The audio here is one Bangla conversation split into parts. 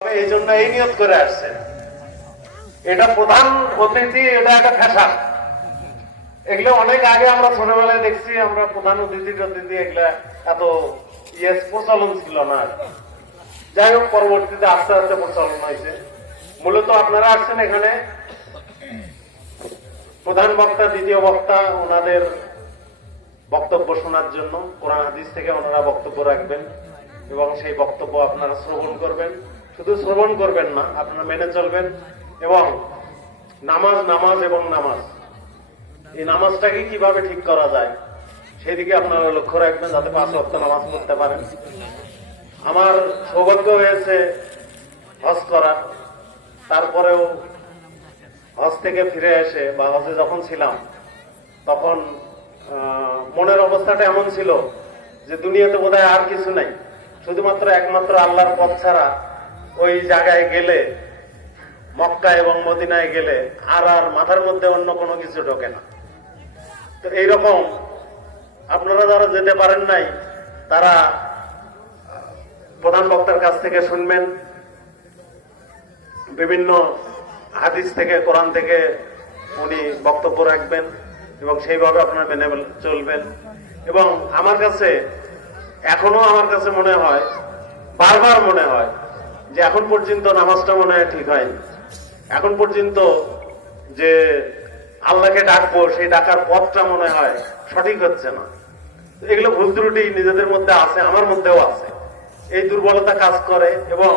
এই জন্য এই নিয়ত করে আসছে। এটা প্রধান অতিথি, এটা একটা ফ্যাশন। এগুলো অনেক আগে আমরা ছোটবেলায় দেখছি, আমরা প্রধান অতিথি এগুলা এত প্রচলন ছিল না। যাই হোক, পরবর্তীতে আস্তে আস্তে প্রচলন হয়েছে। মূলত আপনারা আসছেন এখানে প্রধান বক্তা, দ্বিতীয় বক্তা, ওনাদের বক্তব্য শোনার জন্য। কোরআন হাদিস থেকে ওনারা বক্তব্য রাখবেন এবং সেই বক্তব্য আপনারা শ্রবণ করবেন। শুধু শ্রবণ করবেন না, আপনারা মেনে চলবেন। এবং নামাজ এবং নামাজ, এই নামাজটাকে কিভাবে ঠিক করা যায় সেদিকে আপনারা লক্ষ্য রাখবেন, যাতে 5 ওয়াক্ত নামাজ পড়তে পারেন। আমার সৌভাগ্য হয়েছে হজ করার, তারপরেও হজ থেকে ফিরে এসে বা হজে যখন ছিলাম তখন মনের অবস্থাটা এমন ছিল যে দুনিয়াতে বোধহয় আর কিছু নাই, শুধুমাত্র একমাত্র আল্লাহর পথ ছাড়া ওই জায়গায় গেলে, মক্কা এবং মদিনায় গেলে আর মাথার মধ্যে অন্য কোনো কিছু ঢোকে না। তো এইরকম আপনারা যারা যেতে পারেন নাই, তারা প্রধান বক্তার কাছ থেকে শুনবেন, বিভিন্ন হাদিস থেকে, কোরআন থেকে উনি বক্তব্য রাখবেন এবং সেইভাবে আপনারা মেনে চলবেন। এবং আমার কাছে মনে হয়, বারবার মনে হয় যে এখন পর্যন্ত নামাজটা মনে হয় ঠিক হয়নি। এখন পর্যন্ত যে আল্লাহকে ডাকবো, সেই ডাকার পথটা মনে হয় সঠিক হচ্ছে না। এগুলো ভুল ত্রুটি নিজেদের মধ্যে আছে, আমার মধ্যেও আছে। এই দুর্বলতা কাজ করে। এবং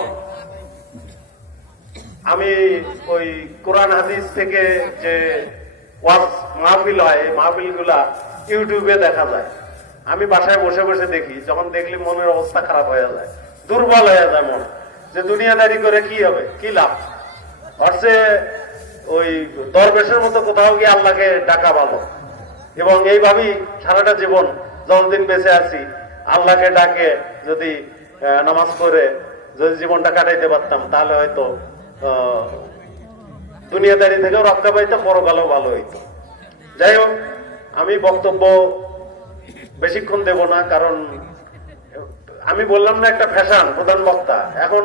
আমি ওই কোরআন হাদিস থেকে যে ওয়াজ মাহফিল হয়, এই মাহফিল গুলা ইউটিউবে দেখা যায়। আমি বাসায় বসে বসে দেখি, যখন দেখলে মনের অবস্থা খারাপ হয়ে যায়, দুর্বল হয়ে যায় মন, যে দুনিয়াদারি করে কি হবে, কি লাভ। অর্থে ওই দরবেশের মতো কোথাও গিয়ে আল্লাহকে ডাকা ভালো। এবং এইভাবেই সারাটা জীবন যতদিন বেঁচে আছি, আল্লাহকে ডাকে যদি নামাজ পড়ে যদি জীবনটা কাটাইতে পারতাম, তাহলে হয়তো দুনিয়াদারি থেকেও রক্ষা পাইতাম, পরকালেও ভালো হইতো। যাই হোক, আমি বক্তব্য বেশিক্ষণ দেব না, কারণ আমি বললাম না একটা ফ্যাশন প্রধান বক্তা। এখন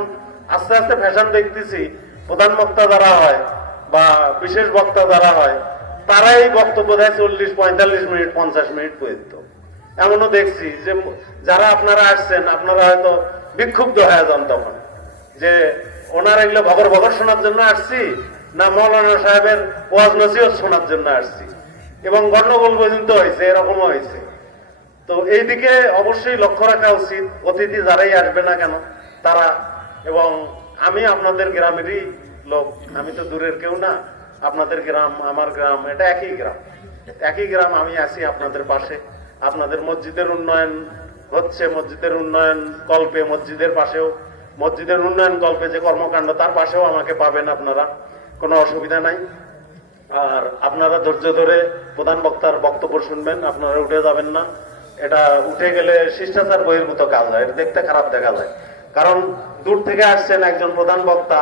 আস্তে আস্তে ফ্যাশন দেখতেছি, প্রধান বক্তা যারা হয় বা বিশেষ বক্তা যারা হয়, তারাই বক্তব্য দেয় 40, 45 মিনিট, 50 মিনিট পর্যন্ত। এমনও দেখছি যে যারা আপনারা আসছেন, আপনারা হয়তো বিক্ষুব্ধ হয়ে যান তখন, যে ওনারা এগুলো ভগর শোনার জন্য আসছি না মৌলানা সাহেবের ওয়াজ নসিহত শোনার জন্য আসছি। এবং গন্ডগোল পর্যন্ত হয়েছে, এরকমও হয়েছে। তো এইদিকে অবশ্যই লক্ষ্য রাখা উচিত, অতিথি যারাই আসবে না কেন তারা। এবং আমি আপনাদের গ্রামেরই লোক, আমি তো দূরের কেউ না। আপনাদের গ্রাম, আমার গ্রাম, এটা একই গ্রাম। আমি আছি আপনাদের পাশে। আপনাদের মসজিদের উন্নয়ন হচ্ছে, মসজিদের উন্নয়ন কল্পে, মসজিদের পাশেও, মসজিদের উন্নয়ন কল্পে যে কর্মকাণ্ড, তার পাশেও আমাকে পাবেন আপনারা, কোনো অসুবিধা নাই। আর আপনারা ধৈর্য ধরে প্রধান বক্তার বক্তব্য শুনবেন, আপনারা উঠে যাবেন না। এটা উঠে গেলে শিষ্টাচার বহির্ভূত কাজ হয়, এটা দেখতে খারাপ দেখা যায়। কারণ দূর থেকে আসছেন একজন প্রধান বক্তা,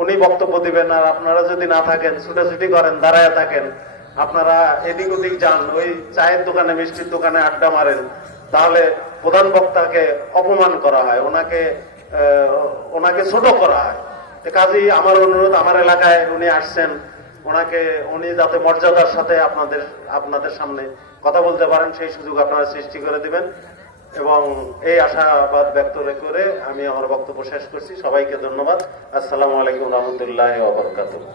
উনি বক্তব্য দিবেন, আর আপনারা যদি না থাকেন, ছুটাছুটি করেন, দাঁড়ায় থাকেন, আপনারা এদিক ওদিক যান, ওই চায়ের দোকানে, মিষ্টির দোকানে আড্ডা মারেন, তাহলে প্রধান বক্তাকে অপমান করা হয়, ওনাকে ছোট করা হয়। কাজেই আমার অনুরোধ, আমার এলাকায় উনি আসছেন, উনি যাতে মর্যাদার সাথে আপনাদের সামনে কথা বলতে পারেন, সেই সুযোগ আপনারা সৃষ্টি করে দিবেন। এবং এই আশাবাদ ব্যক্ত করে আমি আমার বক্তব্য শেষ করছি। সবাইকে ধন্যবাদ। আসসালামু আলাইকুম রহমতুল্লাহ ওয়া বারাকাতুহু।